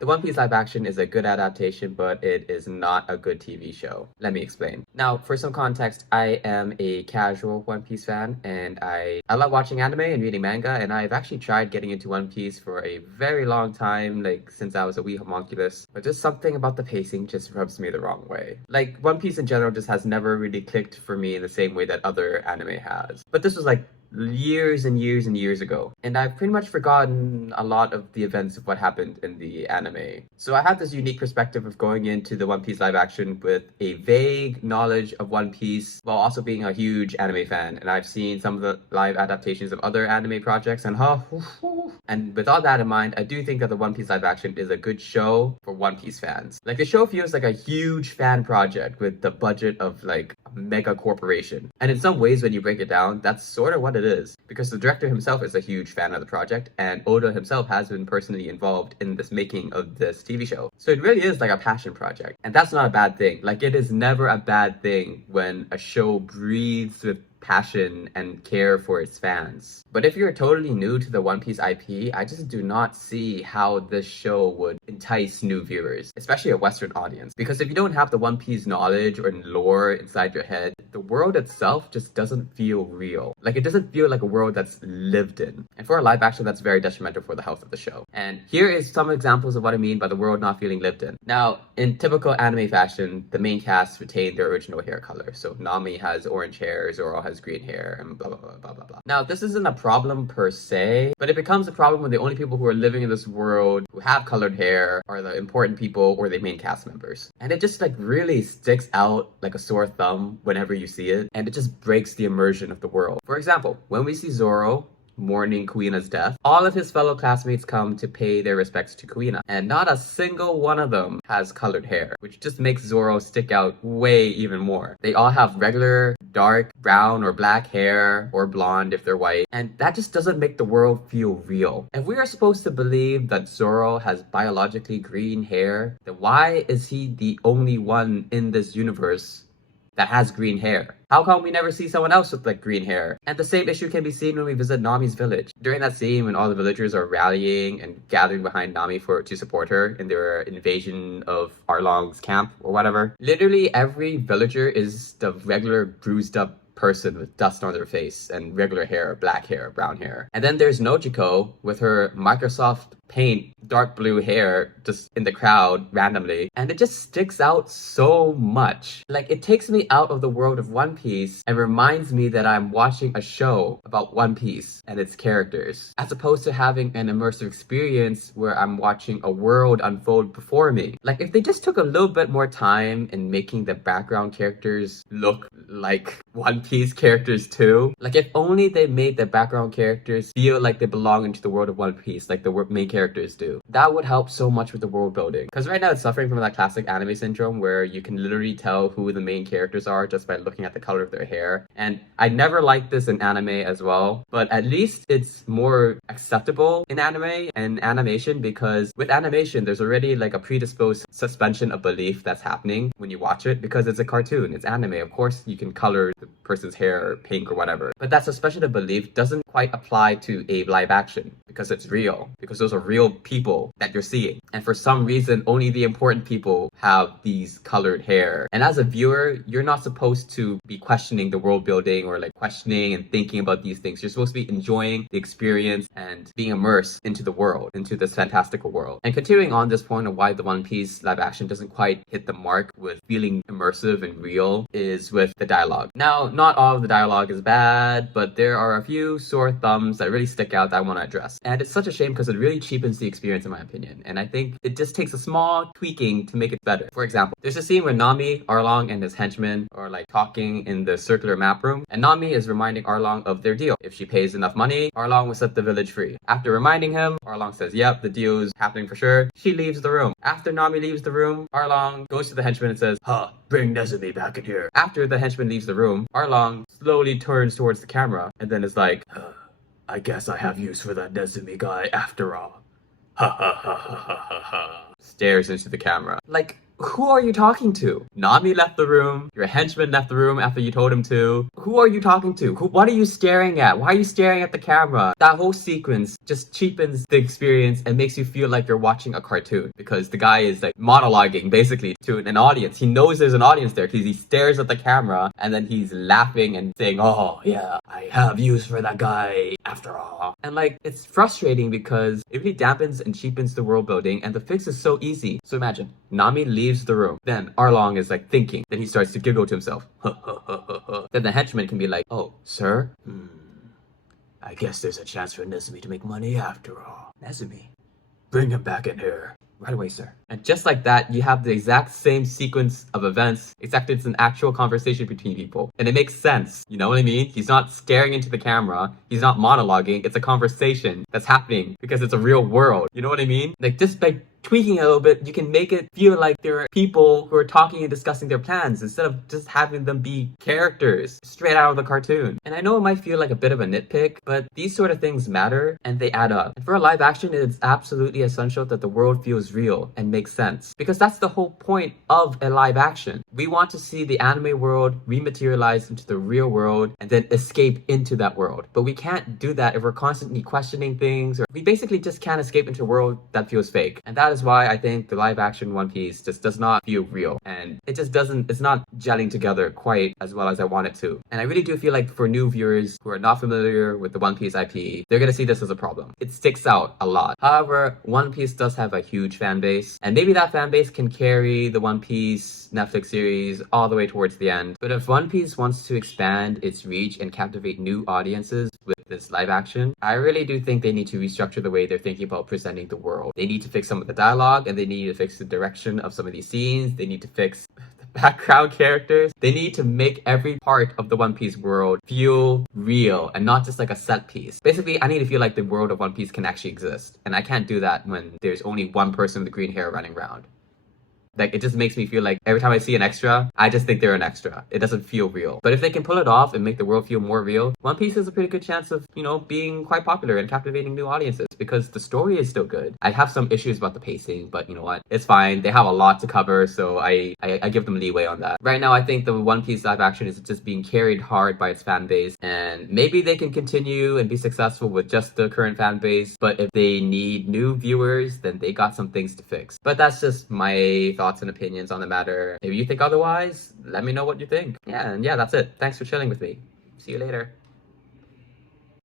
The One Piece live action is a good adaptation, but it is not a good TV show. Let me explain. Now, for some context, I am a casual One Piece fan, and I love watching anime and reading manga, and I've actually tried getting into One Piece for a very long time, like since I was a wee homunculus, but just something about the pacing just rubs me the wrong way. Like, One Piece in general just has never really clicked for me in the same way that other anime has. But this was like years and years and years ago, and I've pretty much forgotten a lot of the events of what happened in the anime. So I have this unique perspective of going into the One Piece live action with a vague knowledge of One Piece while also being a huge anime fan, and I've seen some of the live adaptations of other anime projects, and and with all that in mind, I do think that the One Piece live action is a good show for One Piece fans. Like, the show feels like a huge fan project with the budget of like a mega corporation, and in some ways when you break it down, that's sort of what it is, because the director himself is a huge fan of the project, and Oda himself has been personally involved in this making of this TV show. So it really is like a passion project, and that's not a bad thing. Like, it is never a bad thing when a show breathes with passion and care for its fans. But if you're totally new to the One Piece IP, I just do not see how this show would entice new viewers, especially a Western audience. Because if you don't have the One Piece knowledge or lore inside your head, the world itself just doesn't feel real. Like, it doesn't feel like a world that's lived in. And for a live action, that's very detrimental for the health of the show. And here is some examples of what I mean by the world not feeling lived in. Now, in typical anime fashion, the main cast retain their original hair color. So Nami has orange hair, Zoro has green hair, and blah blah blah blah blah blah. Now, this isn't a problem per se, but it becomes a problem when the only people who are living in this world who have colored hair are the important people or the main cast members. And it just like really sticks out like a sore thumb whenever you see it, and it just breaks the immersion of the world. For example, when we see Zoro mourning Kuina's death, all of his fellow classmates come to pay their respects to Kuina, and not a single one of them has colored hair, which just makes Zoro stick out way even more. They all have regular dark brown or black hair, or blonde if they're white, and that just doesn't make the world feel real. If we are supposed to believe that Zoro has biologically green hair, then why is he the only one in this universe that has green hair? How come we never see someone else with like green hair? And the same issue can be seen when we visit Nami's village. During that scene when all the villagers are rallying and gathering behind Nami to support her in their invasion of Arlong's camp or whatever, literally every villager is the regular bruised up person with dust on their face and regular hair, black hair, brown hair. And then there's Nojiko with her Microsoft Paint dark blue hair just in the crowd randomly, and it just sticks out so much. Like, it takes me out of the world of One Piece and reminds me that I'm watching a show about One Piece and its characters, as opposed to having an immersive experience where I'm watching a world unfold before me. Like, if they just took a little bit more time in making the background characters look like One Piece characters too. Like, if only they made the background characters feel like they belong into the world of One Piece, like the main characters do. That would help so much with the world building. Because right now it's suffering from that classic anime syndrome where you can literally tell who the main characters are just by looking at the color of their hair. And I never liked this in anime as well, but at least it's more acceptable in anime and animation, because with animation there's already like a predisposed suspension of belief that's happening when you watch it, because it's a cartoon, it's anime. Of course you can color the person's hair pink or whatever, but that suspension of belief doesn't quite apply to a live action, because it's real, because those are real people that you're seeing. And for some reason, only the important people have these colored hair. And as a viewer, you're not supposed to be questioning the world building or like questioning and thinking about these things. You're supposed to be enjoying the experience and being immersed into the world, into this fantastical world. And continuing on this point of why the One Piece live action doesn't quite hit the mark with feeling immersive and real is with the dialogue. Now, not all of the dialogue is bad, but there are a few sore thumbs that really stick out that I want to address. And it's such a shame because it really cheapens the experience in my opinion. And I think it just takes a small tweaking to make it better. For example, there's a scene where Nami, Arlong, and his henchmen are like talking in the circular map room, and Nami is reminding Arlong of their deal. If she pays enough money, Arlong will set the village free. After reminding him, Arlong says, yep, the deal is happening for sure. She leaves the room. After Nami leaves the room, Arlong goes to the henchman and says, bring Nezumi back in here. After the henchman leaves the room, Arlong slowly turns towards the camera and then is like, I guess I have use for that Nezumi guy after all. Ha ha ha ha ha ha ha. Stares into the camera. Like, Who are you talking to? Nami left the room. Your henchman left the room after you told him to. Who are you talking to? What are you staring at? Why are you staring at the camera? That whole sequence just cheapens the experience and makes you feel like you're watching a cartoon because the guy is like monologuing basically to an audience. He knows there's an audience there because he stares at the camera and then he's laughing and saying, oh yeah, I have use for that guy after all. And like, it's frustrating because it really dampens and cheapens the world building and the fix is so easy. So imagine, Nami leaves the room. Then Arlong is like thinking. Then he starts to giggle to himself. Then the henchman can be like, oh, sir? I guess there's a chance for Nezumi to make money after all. Nezumi? Bring him back in here. Right away, sir. And just like that, you have the exact same sequence of events, except it's an actual conversation between people. And it makes sense. You know what I mean? He's not staring into the camera. He's not monologuing. It's a conversation that's happening because it's a real world. You know what I mean? Like, just by tweaking it a little bit, you can make it feel like there are people who are talking and discussing their plans instead of just having them be characters straight out of the cartoon. And I know it might feel like a bit of a nitpick, but these sort of things matter and they add up. And for a live action, it's absolutely essential that the world feels real and makes sense because that's the whole point of a live action. We want to see the anime world rematerialize into the real world and then escape into that world. But we can't do that if we're constantly questioning things, or we basically just can't escape into a world that feels fake. And that is why I think the live action One Piece just does not feel real. And it just doesn't, it's not gelling together quite as well as I want it to. And I really do feel like for new viewers who are not familiar with the One Piece IP, they're gonna see this as a problem. It sticks out a lot. However, One Piece does have a huge fan base, and maybe that fan base can carry the One Piece Netflix series all the way towards the end. But if One Piece wants to expand its reach and captivate new audiences with this live action, I really do think they need to restructure the way they're thinking about presenting the world. They need to fix some of the dialogue, and they need to fix the direction of some of these scenes. They need to fix the background characters. They need to make every part of the One Piece world feel real and not just like a set piece. Basically, I need to feel like the world of One Piece can actually exist. And I can't do that when there's only one person with green hair running around. Like, it just makes me feel like every time I see an extra, I just think they're an extra. It doesn't feel real. But if they can pull it off and make the world feel more real, One Piece has a pretty good chance of, you know, being quite popular and captivating new audiences because the story is still good. I have some issues about the pacing, but you know what? It's fine. They have a lot to cover, so I give them leeway on that. Right now, I think the One Piece live action is just being carried hard by its fan base, and maybe they can continue and be successful with just the current fan base, but if they need new viewers, then they got some things to fix. But that's just my thoughts and opinions on the matter. If you think otherwise, let me know what you think. Yeah, and yeah, that's it. Thanks for chilling with me. See you later.